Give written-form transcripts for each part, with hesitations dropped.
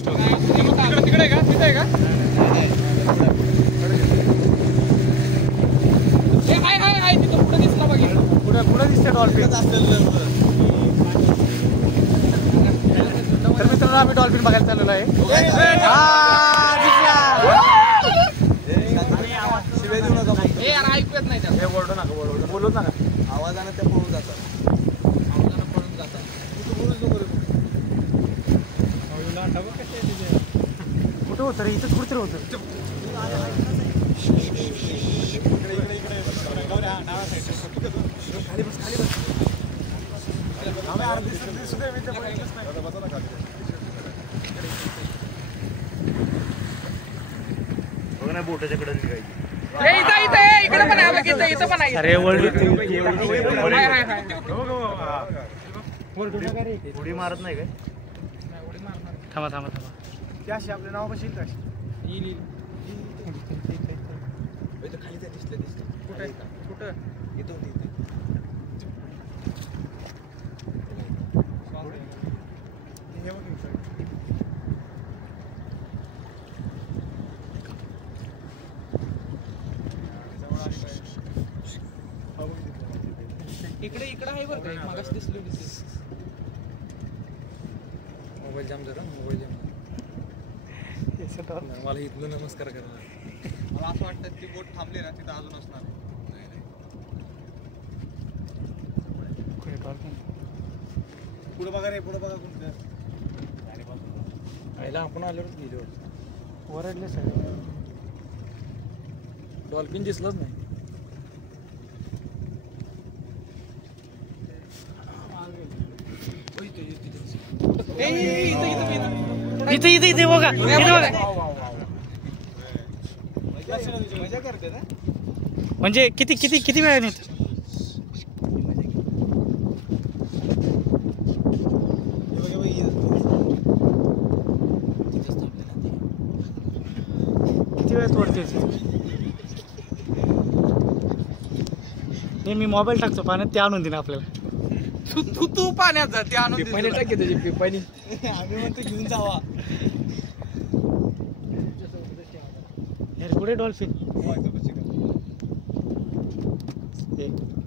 तिकडे का तिथे आहे का हाय तिथं पुढे दिसला बघितलं पुढे दिसते डॉल्फिन तर मित्रांनो आम्ही डॉल्फिन बघायला चाललेलो आहे ऐकू येत नाही त्या बोलू नका बोलूच नका आवाजानं त्या पळून जातात कुठं होतं रे इथंच कुठतरी होतं खाली बस बोटाच्याकडे इकडे पण आहे इथं पण आहे अरे उडी मारत नाही काय थांबा त्या अशी आपल्या नाव बसेल का खाली दिसलं कुठं इकडे आहे बरं का मगाच दिसली मोबाईल जाम जरा मला इथलं नमस्कार करणार मला असं वाटतं ती बोट थांबली ना तिथं अजून असणार पुढे बघा रे पुढे बघा कुठं आईला आपण आल्यावरच गेलो ओरडले सगळे डॉल्फिन दिसलंच नाही इथे बघा मजा करते ना म्हणजे किती वेळाने किती वेळात वरती मी मोबाईल टाकतो पाण्यात ते आणून देईन आपल्याला तू पाण्यात जा ते आणून पाणी टाके त्याची पाणी आम्ही म्हणतो घेऊन जावा कुठे डॉल्फिन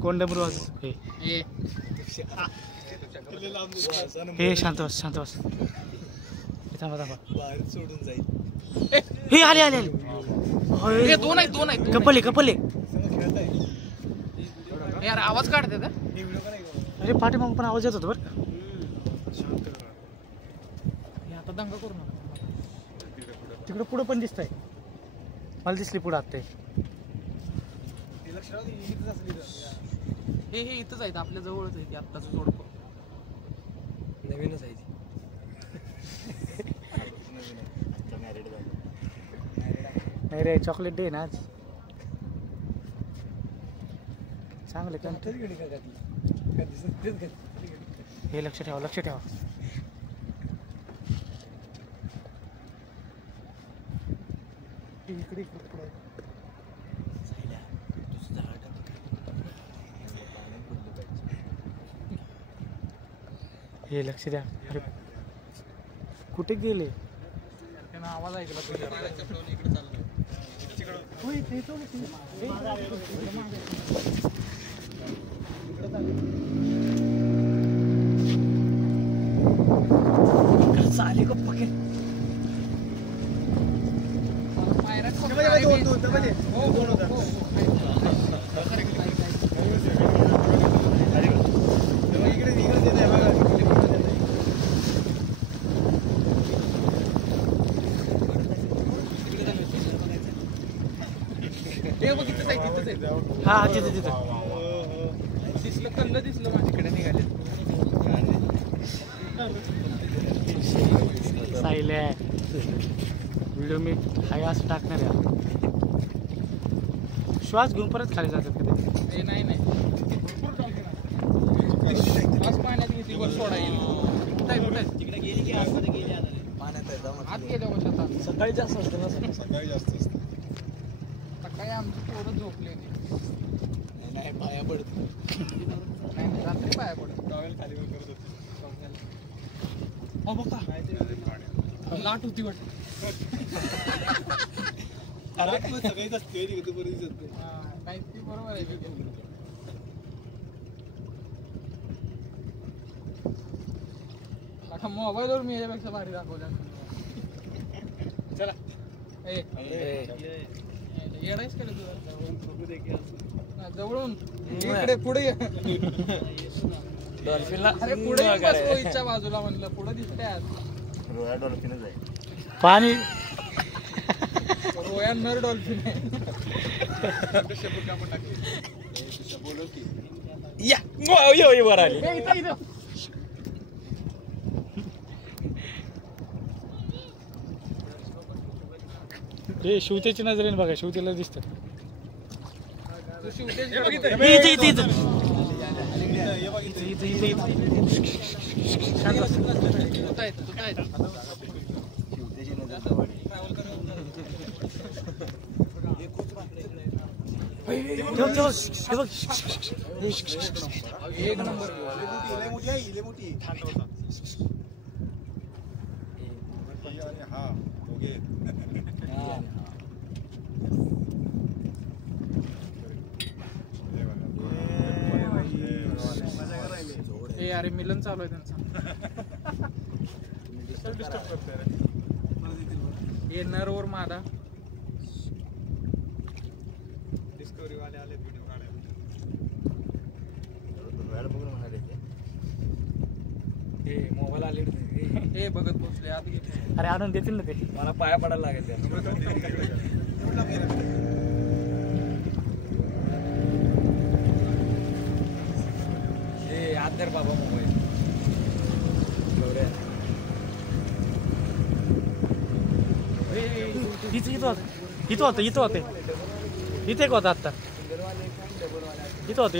कोण डमरू हे शांत बस थांबा सोडून जाईल हे आले दोन आहेत कपल यार आवाज काढते का अरे पाठीमागून पण आवाज येत होता बरं आता दंगा करू नका तिकडे पुढं पण दिसतंय मला दिसली पुढं आता हे इथंच आहेत आपल्या जवळच आहे आत्ताच जोडपं नवीनच आहे नाही रे चॉकलेट डे ना आज चांगलं कंटेंट हे लक्ष ठेवा हे लक्ष द्या अरे कुठे गेले त्यांना आवाज ऐकला आले गप्पा के हा तिथे दिसलं कल्ल दिसलं माझ्याकडे निघाले सायले व्हिडिओ मी हाय असं टाकणार आहे श्वास घेऊन परत खाली जातात कधी नाही पाण्यात किती वर सोडा येईल तिकडे गेली की आतमध्ये गेली पाण्यात आत गेल्या शेतात सकाळी जास्त असतं ना सकाळी जास्त असतं सकाळी आमची पोरं झोपले नाही पाया पडत नाही रात्री पाया पडत टॉवेल खाली करत होते बघा लाट होती वाटत. सगळीच असते काही ती बरोबर आहे. मोबाईलवर मी याच्यापेक्षा भारी दाखवल्या. चला येडायच केलं तुला जवळून इकडे पुढे अरे पुढे इच्छा बाजूला म्हणलं पुढे दिसतंय पाणी रोया नर डॉल्फिन आहे. वर आली. ते शिवतेची नजरेने बघा शिवतेला दिसत. एक नंबर अरे मिलन चालू आहे त्यांचं. हे नरवर मादा डिस्कवरी वाले आले व्हिडिओ काढायला. मोबाईल आले हे बघत पोचले आत गेले. अरे आणून देतील ना ते मला पाया पडायला लागेल त्या. आदर बाबा मोबाईल इथं होतं इथे होतं आत्ता इथं होतं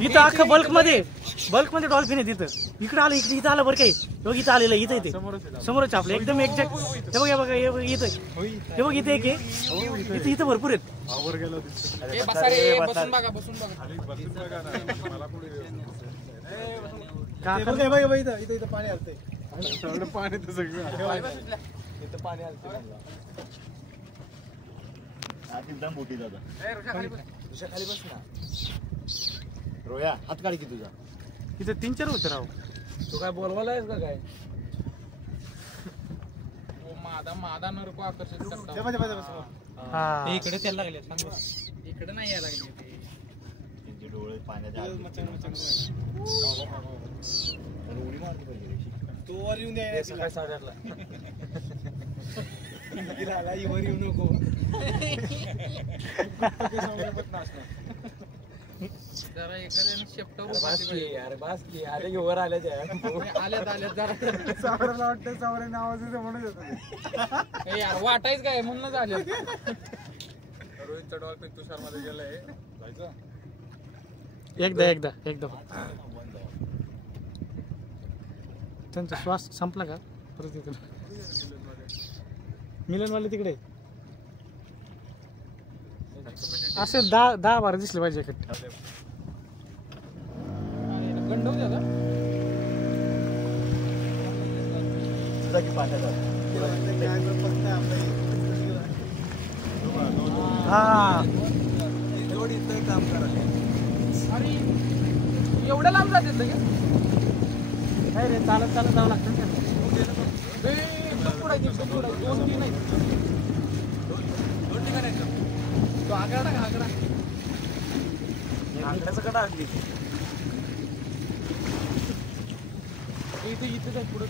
इथं अख्खं बल्क मध्ये डॉल्फिन आहे तिथं. इकडे आलं इथं आलं बरं काही बघ इथं आलेलं इथं समोरच आपलं एकदम एक्झॅक्ट. हे बघ इथं हे बघ इथे एक आहे इथं भरपूर आहेत. पाणी आलतंय पाणी तर सगळं इथं पाणी आलतंय. मोठी दादा खाली बस ना. रोया हात काढ की तुझा. इथं 3-4 होतं राव. तू काय बोलवायला आहेस का काय? मादा नरको आकर्षित करता. इकडे त्याला लागले इकडे नाही यायला लागले त्यांचे डोळे पाण्याच्या आत उडी मारली पाहिजे. तो वर येऊन द्यायला सकाळी 8:30ला वर येऊ नको. जरा एखाद्याने शेपटावर आले वर आले आल्यात जरा सावराला वाटतं सावराने आवाज येतो म्हणून येतो. यार वाटायच काय म्हणून झालं. रोहितचा डॉल्फिन तुषार मध्ये गेलाय जायचं एकदा त्यांचा श्वास संपला का परत येतो. मिलनवाले तिकडे असे 10-12 दिसले पाहिजे इकडे. गंडव द्या काम करा. अरे एवढ्या लांब जाते लगेच. नाही रे चालत जावं लागतं. दोन ठिकाणी तो आगडा का आकड्याचं कडा आणली इथे जाय पुढे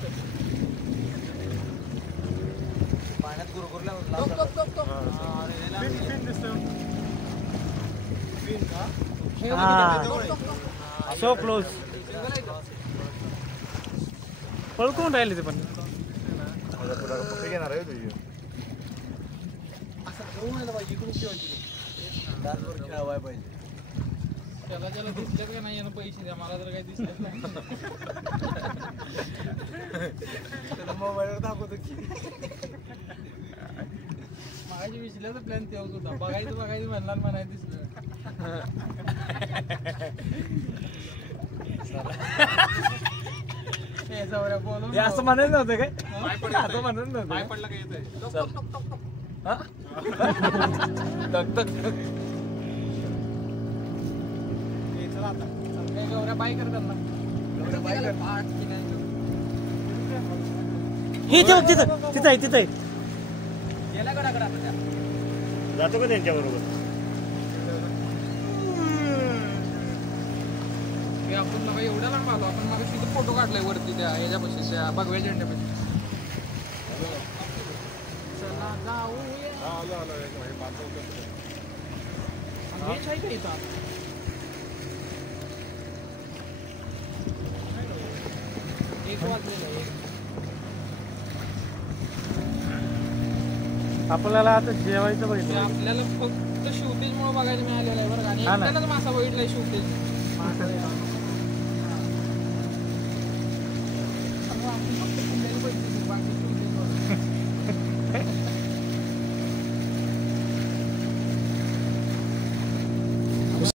पाण्यात गुरगुरला सो क्लोज. पळकून राहिले ते पण. घेणार आहे तुझी खेळवाय पाहिजे. त्याला दिसलेत का नाही यानं पैसे द्या मला तर काही दिसलेत नाही. मोबाईलवर दाखवतो की माझी विसल्याचा प्लॅन तेव्हाच होता. बघायचं म्हणणार म्हणाय दिसलं. हे असं म्हणायचं नव्हतं काय असं म्हणायचं नव्हतं काय पडलं काय येतंय बाय करतात ना हे ते बघ तिथं तिथं आहे तिथं आहे गेला गडाकडे आता त्या जातो का त्यांच्या बरोबर आपण नका एवढ्या लांब आलो आपण मग तिथे फोटो काढलाय वरती त्या याच्यापाशी त्या भगव्या झेंड्यापाशी चला जाऊया आहे का इथं एक वाजलेला एक आपल्याला आता जेवायचं पाहिजे आपल्याला फक्त शिवतेज मुळे बघायला मिळालेलं आहे बरं का आणि एकट्यालाच मासा बघितलाय शिवतेज